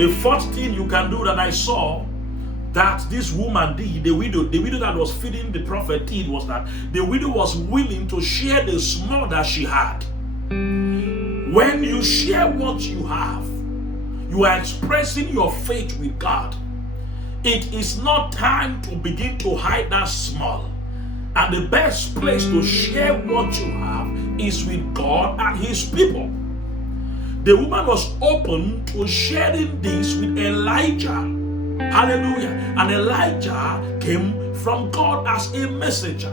The fourth thing you can do that I saw that this woman did, the widow that was feeding the prophet did, was that the widow was willing to share the small that she had. When you share what you have, you are expressing your faith with God. It is not time to begin to hide that small. And the best place to share what you have is with God and His people. The woman was open to sharing this with Elijah. Hallelujah. And Elijah came from God as a messenger.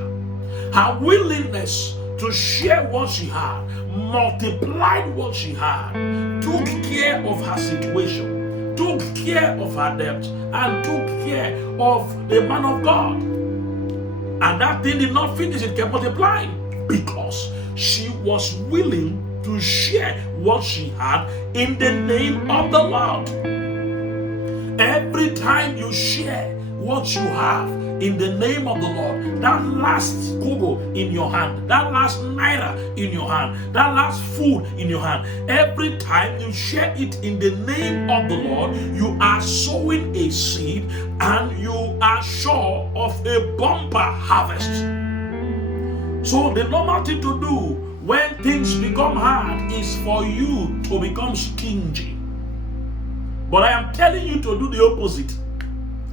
Her willingness to share what she had, multiplied what she had, took care of her situation, took care of her debt, and took care of the man of God. And that thing did not finish, it kept multiplying because she was willing to share what she had in the name of the Lord. Every time you share what you have in the name of the Lord, that last kobo in your hand, that last naira in your hand, that last food in your hand, every time you share it in the name of the Lord, you are sowing a seed and you are sure of a bumper harvest. So the normal thing to do when things become hard is for you to become stingy. But I am telling you to do the opposite.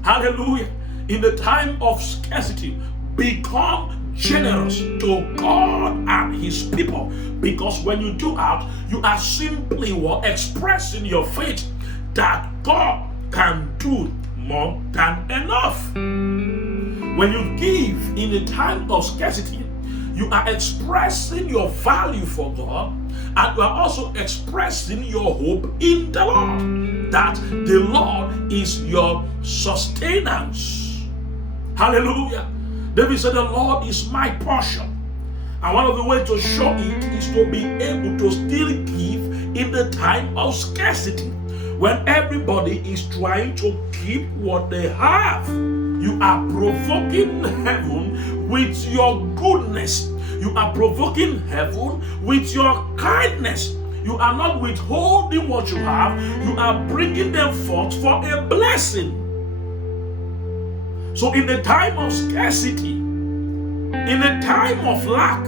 Hallelujah. In the time of scarcity, become generous to God and His people. Because when you do that, you are simply expressing your faith that God can do more than enough. When you give in the time of scarcity, you are expressing your value for God, and you are also expressing your hope in the Lord, that the Lord is your sustenance. Hallelujah. David said, the Lord is my portion. And one of the ways to show it is to be able to still give in the time of scarcity. When everybody is trying to keep what they have, you are provoking heaven with your goodness. You are provoking heaven with your kindness. You are not withholding what you have. You are bringing them forth for a blessing. So in the time of scarcity, in the time of lack,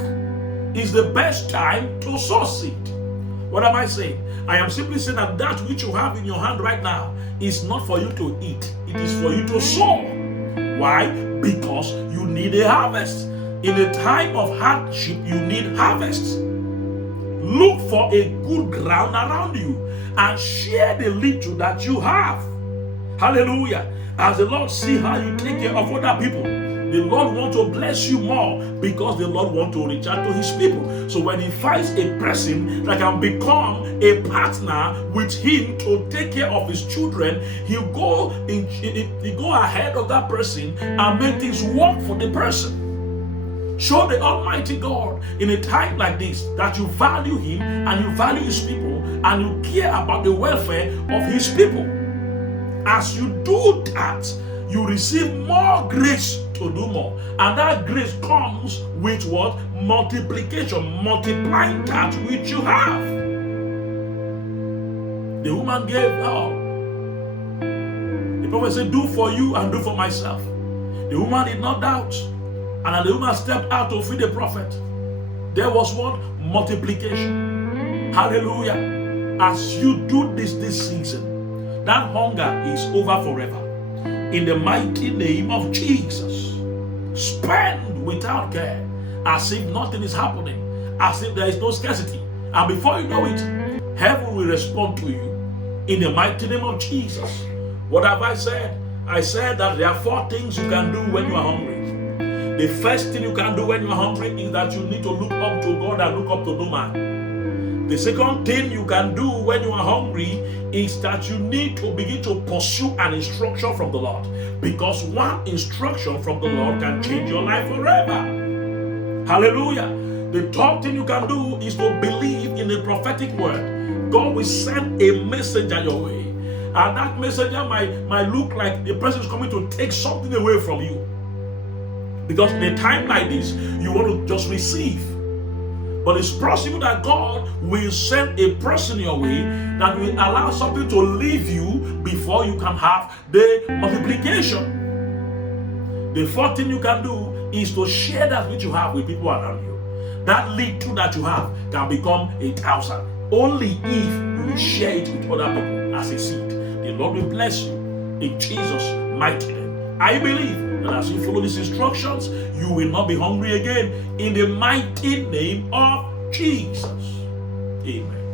is the best time to sow seed. What am I saying? I am simply saying that that which you have in your hand right now is not for you to eat. It is for you to sow. Why? Because you need a harvest. In a time of hardship, you need harvest. Look for a good ground around you and share the little that you have. Hallelujah. As the Lord see how you take care of other people, the Lord wants to bless you more because the Lord wants to reach out to His people. So when He finds a person that can become a partner with Him to take care of His children, He'll go ahead of that person and make things work for the person. Show the Almighty God in a time like this that you value Him and you value His people and you care about the welfare of His people. As you do that, you receive more grace to do more. And that grace comes with what? Multiplication, multiplying that which you have. The woman gave all. The prophet said, do for you and do for myself. The woman did not doubt. And as the woman stepped out to feed the prophet, there was what? Multiplication. Hallelujah. As you do this season, that hunger is over forever. In the mighty name of Jesus. Spend without care, as if nothing is happening, as if there is no scarcity. And before you know it, heaven will respond to you. In the mighty name of Jesus. What have I said? I said that there are 4 things you can do when you are hungry. The first thing you can do when you are hungry is that you need to look up to God and look up to no man. The second thing you can do when you are hungry is that you need to begin to pursue an instruction from the Lord. Because one instruction from the Lord can change your life forever. Hallelujah. The third thing you can do is to believe in the prophetic word. God will send a messenger your way. And that messenger might look like the person is coming to take something away from you. Because in a time like this, you want to just receive. But it's possible that God will send a person your way that will allow something to leave you before you can have the multiplication. The fourth thing you can do is to share that which you have with people around you. That little that you have can become 1,000. Only if you will share it with other people as a seed. The Lord will bless you in Jesus' mighty name. I believe that as you follow these instructions, you will not be hungry again in the mighty name of Jesus. Amen.